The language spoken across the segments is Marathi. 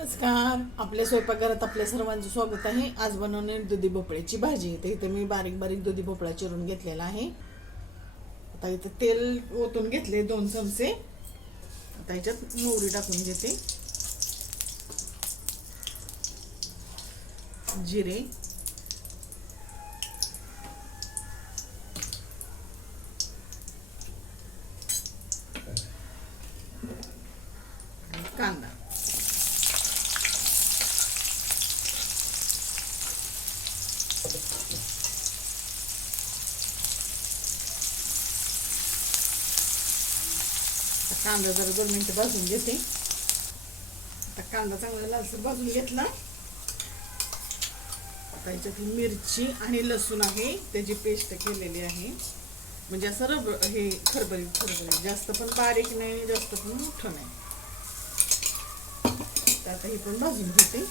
नमस्कार. आपल्या स्वयंपाकघरात आपल्या सर्वांचं स्वागत आहे. आज बनवणे दुधी भोपळ्याची भाजी. तर इथे मी बारीक बारीक दुधी भोपळा चिरून घेतलेला आहे. आता इथं तेल ओतून घेतले दोन चमचे. आता ह्याच्यात मोहरी टाकून घेते. जिरे. कांदा. कांदा जरा दोन मिनटं भाजून घेते. आता कांदा चांगला लालसर भाजून घेतला. आता याच्यातली मिरची आणि लसूण आहे त्याची पेस्ट केलेली आहे. म्हणजे असं रब हे खरबरीत खरबरीत जास्त पण बारीक नाही जास्त पण मोठं नाही. तर आता हे पण भाजून घेते.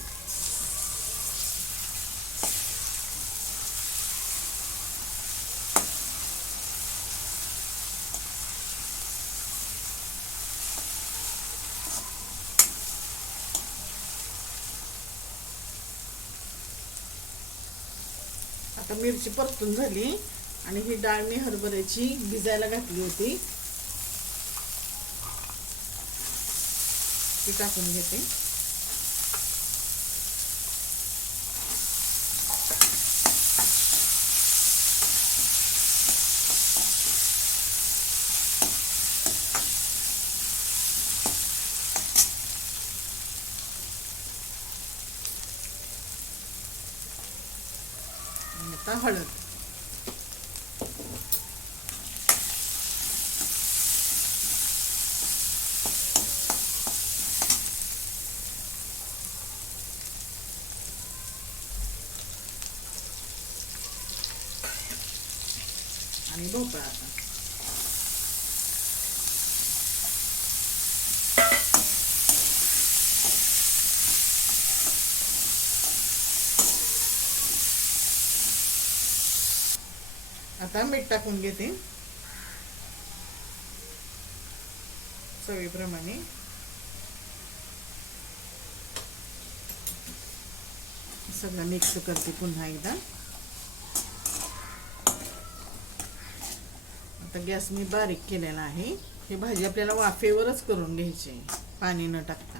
आता मिरची परतून झाली आणि ही डाळ मी हरभऱ्याची भिजायला घातली होती. ती टाकून घेते. आणि आता हळद आणि भोपळा आता मीठ टाकून घेते. चवीप्रमाणे. सगळं मिक्स करते पुन्हा एकदा. आता गॅस मी बारीक केलेला आहे. ही भाजी आपल्याला वाफेवरच करून घ्यायची आहे, पाणी न टाकता.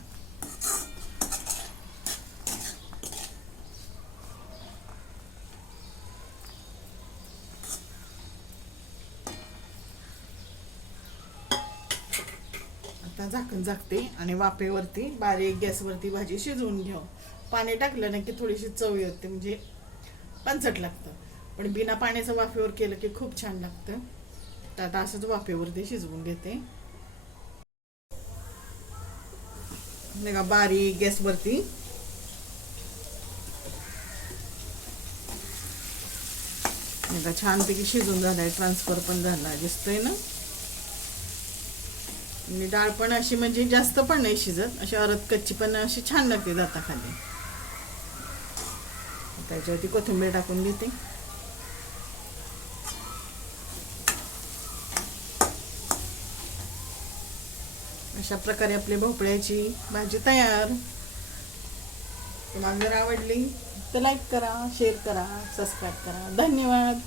आता झाकण झाकते आणि वाफेवरती बारीक गॅसवरती भाजी शिजवून घेऊ. पाणी टाकलं ना की थोडीशी चव येते म्हणजे पंचट लागतं. पण बिना पाण्याचं वाफेवर केलं की खूप छान लागतं. तर आता असंच वाफेवरती शिजवून घेते. नाही का बारीक गॅसवरती. नाही का छानपैकी शिजून झालाय ट्रान्सफर पण झाला दिसतोय ना? आणि डाळ पण अशी म्हणजे जास्त पण नाही शिजत. अशी अरत कच्ची पण अशी छान लागते जाता खाली त्याच्यावरती कोथिंबीर टाकून घेते. अशा प्रकारे आपली भोपळ्याची भाजी तयार. तुम्हाला जर आवडली तर लाईक करा शेअर करा सबस्क्राईब करा. धन्यवाद.